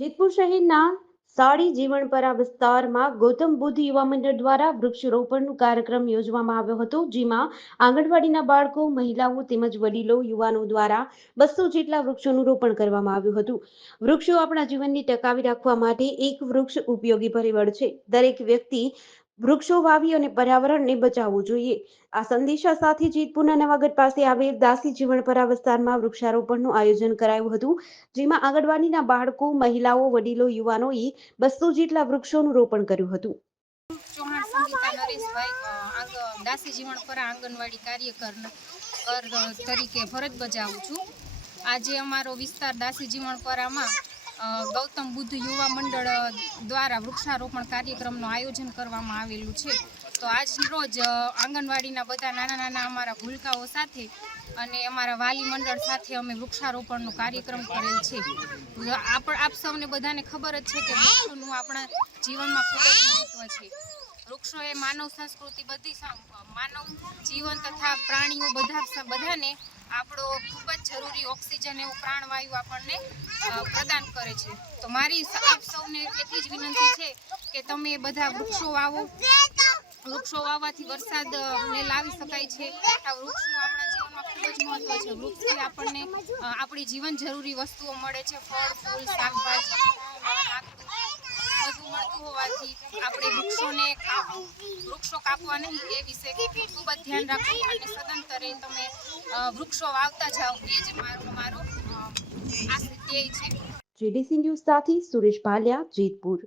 જેતપુર શહેરના સાડી જીવણપરા વિસ્તારમાં ગૌતમ બુદ્ધ યુવા મંડળ દ્વારા વૃક્ષરોપણનો કાર્યક્રમ યોજવામાં આવ્યો હતો, જેમાં આંગણવાડીના બાળકો, મહિલાઓ તેમજ વડીલો, યુવાનો દ્વારા બસો જેટલા વૃક્ષોનું રોપણ કરવામાં આવ્યું હતું. વૃક્ષો આપણા જીવનને ટકાવી રાખવા માટે એક વૃક્ષ ઉપયોગી પરિબળ છે. દરેક વ્યક્તિ વૃક્ષો વાવી અને પર્યાવરણને બચાવવું જોઈએ. આ સંદેશા સાથે જેતપુરના નવાગઢ પાસે આવેલ દાસી જીવણપરા વિસ્તારમાં વૃક્ષારોપણનું આયોજન કરાયું હતું. જેમાં આંગણવાડીના બાળકો, મહિલાઓ, વડીલો, યુવાનોએ બસો જેટલા વૃક્ષોનું રોપણ કર્યું હતું. ચૌહાણ સંગીતા નરેશભાઈ દાસી જીવણપરા આંગણવાડી કાર્યકર કર તરીકે ફરજ બજાવું છું. આજે અમારો વિસ્તાર દાસી જીવણપરામાં ગૌતમ બુદ્ધ યુવા મંડળ દ્વારા વૃક્ષારોપણ કાર્યક્રમનું આયોજન કરવામાં આવેલું છે. તો આજ રોજ આંગણવાડીના બધા નાના નાના અમારા ભૂલકાઓ સાથે અને અમારા વાલી મંડળ સાથે અમે વૃક્ષારોપણનો કાર્યક્રમ કરેલ છે. આપ આપ સૌને બધાને ખબર જ છે કે વૃક્ષોનું આપણા જીવનમાં ખૂબ જ મહત્વ છે. વૃક્ષો એ માનવ સંસ્કૃતિ બધી માનવ જીવન તથા પ્રાણીઓ બધા, બધાને આપણો ખૂબ જ જરૂરી ઓક્સિજન એવું પ્રાણવાયુ આપણને પ્રદાન કરે છે. તો મારી આપ સૌને એટલી જ વિનંતી છે કે તમે બધા વૃક્ષો વાવો. વૃક્ષો વાવવાથી વરસાદ ને લાવી શકાય છે. આ વૃક્ષનું આપણા જીવનમાં ખૂબ જ મહત્વ છે. વૃક્ષથી આપણને આપણી જીવન જરૂરી વસ્તુઓ મળે છે. ફળ, ફૂલ, શાકભાજી. આપણે વૃક્ષોને વૃક્ષો કાપવા નહીં, એ વિશે ખૂબ જ ધ્યાન રાખવું અને સદંતરે તમે વૃક્ષો વાવતા જાઓ, એ જ મારો મારો આ ધ્યેય છે. જીડીસી ન્યૂઝ સાથે સુરેશ ભાલિયા, જેતપુર.